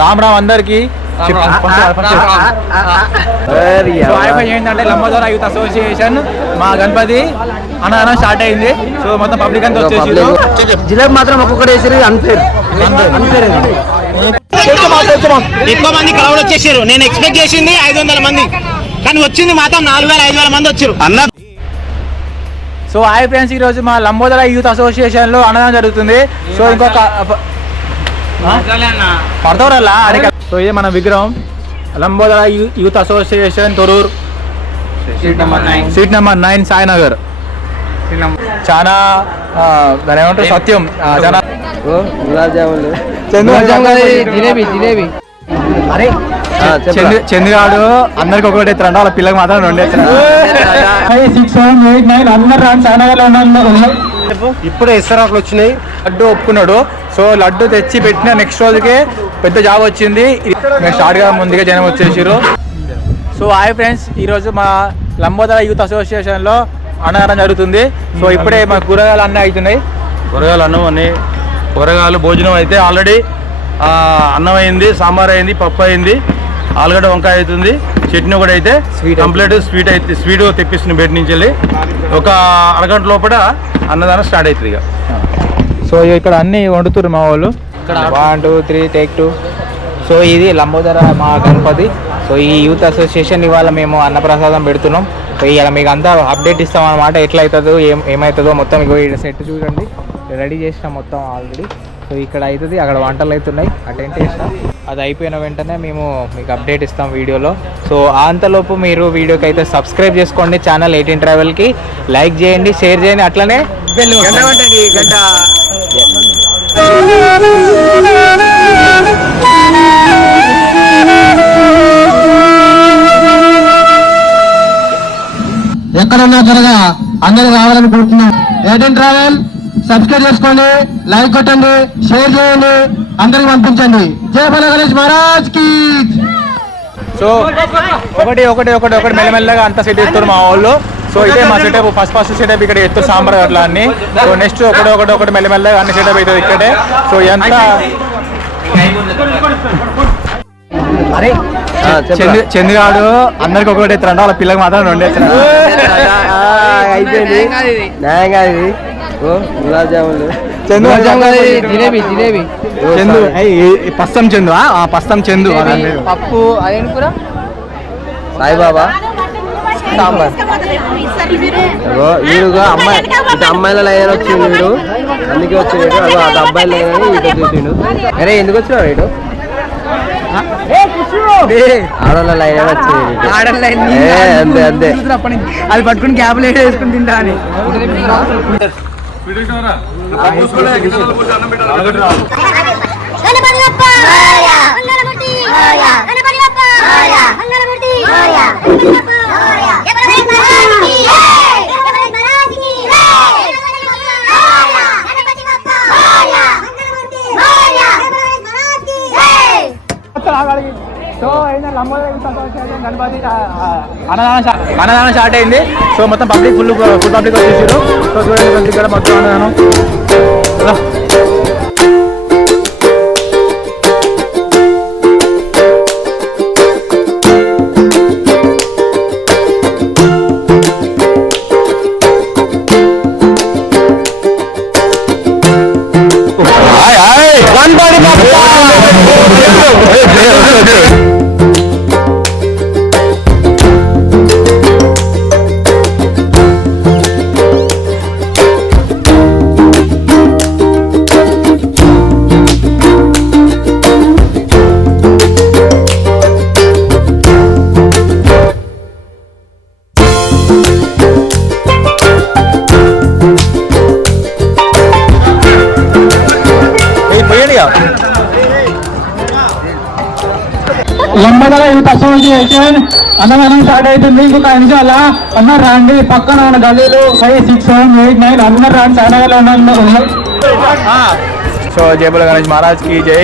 రామ్ అందరికి ఏంటంటే Lambodara youth association మా గణపతి అన్నదానం స్టార్ట్ అయింది. సో మొత్తం పబ్లిక్ అంతా వచ్చేసి జిలేబీ మాత్రం ఒక్కొక్కటి వేసి అన్ఫేర్ ఎక్కువ మంది క్రౌడ్ వచ్చేసారు. నేను ఎక్స్పెక్ట్ చేసింది 500 మంది, కానీ వచ్చింది మాత్రం 4000-5000 మంది వచ్చారు అన్న. సో హాయ్ ఫ్రెండ్స్, ఈ రోజు మా లంబోదర యూత్ అసోసియేషన్ లో అన్నదానం జరుగుతుంది. సో ఇంకొక పడతవరల్లా అడిగ. సో ఇది మన విగ్రహం Lambodara youth association Thorrur, seat number 9 Sainagar. చాలా దాని ఏమంటారు సత్యం చాలా చంద్రగాడు అందరికి ఒకటి ఎత్తారంట, వాళ్ళ పిల్లకి మాత్రం 2 ఎత్తారు. 5, 6, 7, 8, 9 అందరు రాండి సాయినగర్ లో ఉన్నారు. ఇప్పుడు ఎస్ఆర్ఆర్లు వచ్చినాయి. లడ్డు ఒప్పుకున్నాడు. సో లడ్డు తెచ్చి పెట్టిన నెక్స్ట్ రోజుకే పెద్ద జాబ్ వచ్చింది. స్టార్ట్ గా ముందుగా జనం వచ్చేసారు. సో హాయ్ ఫ్రెండ్స్, ఈరోజు మా లంబోదర యూత్ అసోసియేషన్ లో అన్నదానం జరుగుతుంది. సో ఇప్పుడే మా కూరగాయలు అన్నీ అవుతున్నాయి. కూరగాయలు అన్నం అన్ని కూరగాయలు భోజనం అయితే ఆల్రెడీ అన్నం అయింది, సాంబార్ అయింది, పప్పు అయింది, ఆలుగడ్డ వంకాయ అవుతుంది, చట్నీ కూడా అయితే కంప్లీట్ స్వీట్ అయితే స్వీట్ తెప్పిస్తుంది బయట నుంచి వెళ్ళి. ఒక అరగంట లోపల అన్నదానం స్టార్ట్ అవుతుంది ఇక. సో ఇక్కడ అన్ని వండుతున్నారు మా వాళ్ళు. 1, 2, 3 టేక్ 2. సో ఇది లంబోదర మా గణపతి. సో ఈ యూత్ అసోసియేషన్ ఇవాళ మేము అన్నప్రసాదం పెడుతున్నాం. సో ఇవాళ మీకు అంతా అప్డేట్ ఇస్తాం అన్నమాట, ఎట్లా అవుతుందో ఏమవుతుందో మొత్తం. ఇగో ఈ సెట్ చూడండి, రెడీ చేసినాం మొత్తం ఆల్రెడీ. సో ఇక్కడ అవుతుంది, అక్కడ వంటలు అవుతున్నాయి, అటెండ్ చేసినాం. అది అయిపోయిన వెంటనే మేము మీకు అప్డేట్ ఇస్తాం వీడియోలో. సో అంతలోపు మీరు వీడియోకి అయితే సబ్స్క్రైబ్ చేసుకోండి ఛానల్ 18 ట్రావెల్కి, లైక్ చేయండి, షేర్ చేయండి, అట్లనే గంట. ఎక్కడన్నా త్వరగా అందరూ రావాలని కోరుతున్నాం. 18 ట్రావెల్ సబ్స్క్రైబ్ చేసుకోండి, లైక్ కొట్టండి, షేర్ చేయండి, అందరికి పంపించండి. జై బల గణేష్ మహారాజ్ కి. సో ఒకటి మెల్లమెల్లగా అంతా సెట్ చేస్తారు మా వాళ్ళు. సో ఇదే మా సెటప్, ఫస్ట్ సెటప్ ఇక్కడ ఎత్తు సాంబార్ అట్లా అన్ని. సో నెక్స్ట్ ఒకటి మెల్లమెల్లగా అన్ని సెటప్ అవుతుంది ఇక్కడే. సో ఎంత చంద్రగాడు అందరికి ఒకటి ఎత్తారంట, వాళ్ళ పిల్లకి మాత్రం 2 ఎత్తారు. అయిపోయింది గులాబ్ జాములు జిలేబీ చందు పస్తం చందు పస్తం చందు పప్పు అదేంటి కూర సాయిబాబా సాంబార్. వీరుగా అమ్మాయి ఇటు అమ్మాయిల లైన్ వచ్చింది, వీడు అందుకే వచ్చిండు. అటు అబ్బాయిల లైన్ ఇటు చూసిండు. అరే ఎందుకు వచ్చినావు ఇటు? ఆడోళ్ళ లైన్ వచ్చింది, అంతే అంతే. అది పట్టుకుని క్యాబ్ లైట్ వేసుకుని తింటా అని. సో అన్నదానం స్టార్ట్ అయింది. సో మొత్తం పబ్లిక్ ఫుల్ పబ్లిక్ వచ్చేసారు. సో చూడండి ఇక్కడ మొత్తం అన్నదానం. లంబోదర యూత్ అసోసియేషన్ అన్నదానం స్టార్ట్ అవుతుంది. ఇంకొక నిమిషాల అందరు రండి. పక్కన ఉన్న గల్లీలు 5, 6, 7, 8, 9 అందరు రండి. సాయినగర్ లో ఉన్నారు. సో జై బల గణేష్ మహారాజ్ కి జై.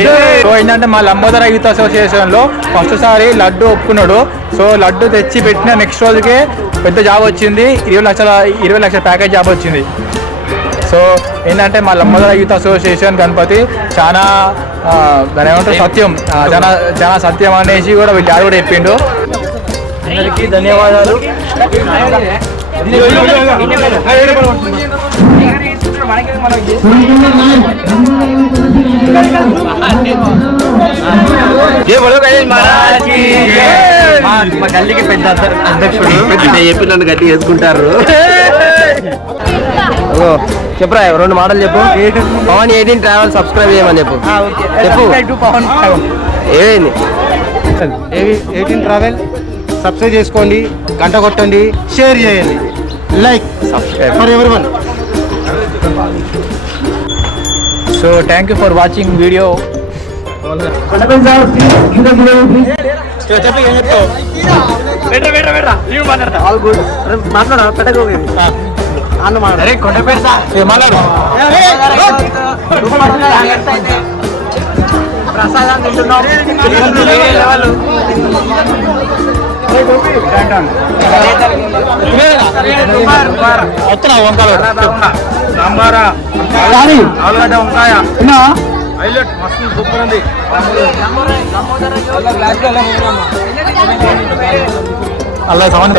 సో ఏంటంటే మా లంబోదర యూత్ అసోసియేషన్ లో ఫస్ట్ సారి లడ్డు ఒప్పుకున్నాడు. సో లడ్డు తెచ్చి పెట్టిన నెక్స్ట్ రోజుకే పెద్ద జాబ్ వచ్చింది. 20 లక్షల ప్యాకేజ్ జాబ్ వచ్చింది. సో ఏంటంటే మా లంబోదర యూత్ అసోసియేషన్ గణపతి చాలా దాని ఏమంటారు సత్యం జన సత్యం అనేసి కూడా వీళ్ళు డాడీ కూడా చెప్పిండు. అందరికీ ధన్యవాదాలు. మా గల్లీకి పెద్ద అధ్యక్షుడు అంటే చెప్పి నన్ను గట్టి వేసుకుంటారు. చెప్పురా 2 మాటలు చెప్పు. పవన్ 18 ట్రావెల్ సబ్స్క్రైబ్ చేయమని చెప్పు. చెప్పు ఏమైంది? 18 ట్రావెల్ సబ్స్క్రైబ్ చేసుకోండి, గంట కొట్టండి, షేర్ చేయండి, like subscribe for everyone. So thank you for watching video. ప్రసాదం తింటున్నాం. సాంబారా, ఆలుగడ్డ వంకాయ హైలైట్ మస్తు సూపర్ ఉంది. అలా సౌండ్